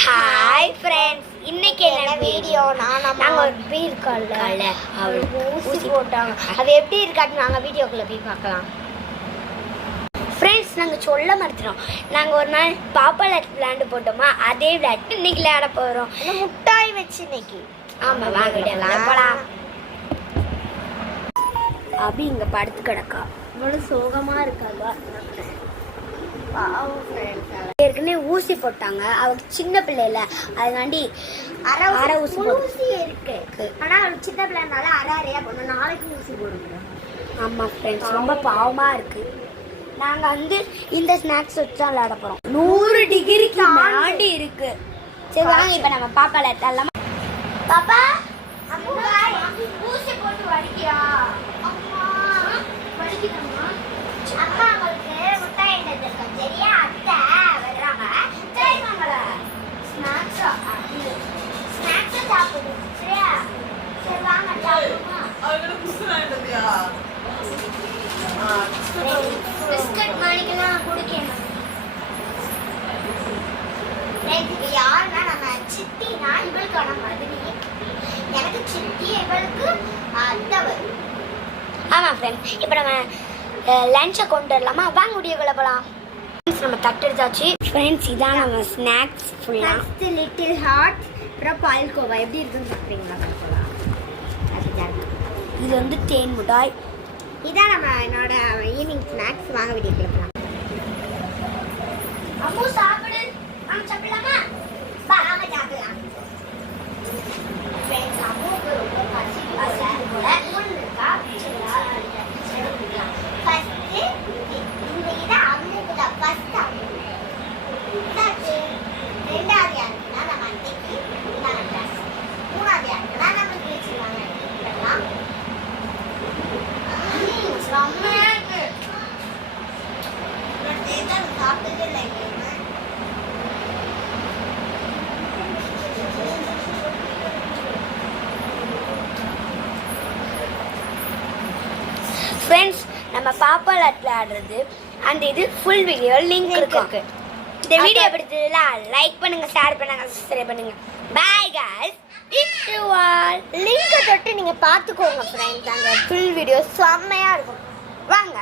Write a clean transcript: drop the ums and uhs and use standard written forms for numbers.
Hi friends, இன்னைக்கு என்ன வீடியோனா நாங்கள் ஒரு பீர் காலில் அவர் ஊசி போட்டாங்க. அது எப்படி இருக்காட்டு நாங்கள் வீடியோக்குள்ளே போய் பார்க்கலாம். ஃப்ரெண்ட்ஸ், நாங்கள் சொல்ல மறுத்துறோம். நாங்கள் ஒரு நாள் பாப்பாலாட் விளையாண்டு போட்டோமா, அதே விளையாட்டு இன்னைக்கு விளையாட போகிறோம். முட்டாய் வச்சு இன்னைக்கு. ஆமாம், வாங்கிடலாம் போலாம். அப்படி இங்கே படுத்து கிடக்கா, இவ்வளோ சோகமாக இருக்காங்க. ஏற்கனவே ஊசி போட்டாங்க, அவளுக்கு சின்ன பிள்ளைல அதனாண்டி அரை ஊசி இருக்கு. ஆனா அவளுக்கு சின்ன பிள்ளைனால அரையா போடணும். நாளைக்கு ஊசி போடுவோம். ஆமா ஃப்ரெண்ட்ஸ், ரொம்ப பாவமா இருக்கு. நாங்க வந்து இந்த ஸ்நாக்ஸ் வச்சு தான் விளையாட போறோம். 100 டிகிரிக்கு தாண்டி இருக்கு. சரி வாங்க, இப்ப நம்ம பாப்பா லெட்டலாம். பாப்பா ஊசி போட்டு வடிக்கிறா. அம்மா வடிக்கிறமா? அம்மா உங்களுக்கு முட்டாய் எடுத்துருக்க சரியா? அத்தை வர்றாங்க. சரி மாமல ஸ்நாக்ஸ் சாப்பிடு சரியா? சரி வாங்க சாப்பிடுமா. பிஸ்கட் மணிக்கெல்லாம் குடிக்கணும். இதுக்கு யாருன்னா நம்ம சித்தினா இவளுக்கான மாதிரி. எனக்கு சித்தி, இவளுக்கு அத்தை வரும். ஆமாம் ஃப்ரெண்ட்ஸ், இப்போ நம்ம லஞ்சை கொண்டு வரலாமா? வாங்க வீடியோக்குள்ள போகலாம். நம்ம தட்டு எடுத்தாச்சு ஃப்ரெண்ட்ஸ். இதான் நம்ம ஸ்நாக்ஸ் ஃபுல்லாக. ஃபஸ்ட்டு லிட்டில் ஹார்ட், அப்புறம் பால்கோவா. எப்படி இருக்குன்னு பார்க்குறீங்களா? போகலாம். இது வந்து தேன் மிட்டாய். இதான் நம்ம என்னோட ஈவினிங் ஸ்நாக்ஸ். வாங்க வீடியோக்குள்ள போகலாம். அம்மு சாப்பிடு. வாங்க சாப்பிடலாமா? வாங்க சாப்பிடலாம். ஃப்ரெண்ட்ஸ், அம்முக்கு ரொம்ப பசி போல மூணு இருக்கா. ரெண்டாவது யாருக்குன்னா நம்ம அன்னைக்கு மூணாவது யாருக்குன்னா நமக்கு வச்சுருவாங்க. செம்மையா இருக்கு. சாப்பிட்டதே இல்லை. ஃப்ரெண்ட்ஸ், நம்ம பாப்பா லாட்ல ஆடுறது அந்த இது ஃபுல் வீடியோ லிங்க் இருக்கு. இந்த வீடியோ பிடிச்சதுல லைக் பண்ணுங்க, ஷேர் பண்ணுங்க, சப்ஸ்கிரைப் பண்ணுங்க. By guys, it's you all. Link தொட்டு நீங்க பாத்துக்கோங்க ஃப்ரெண்ட்ஸ். அந்த ஃபுல் வீடியோ செம்மையா இருக்கும். வாங்க.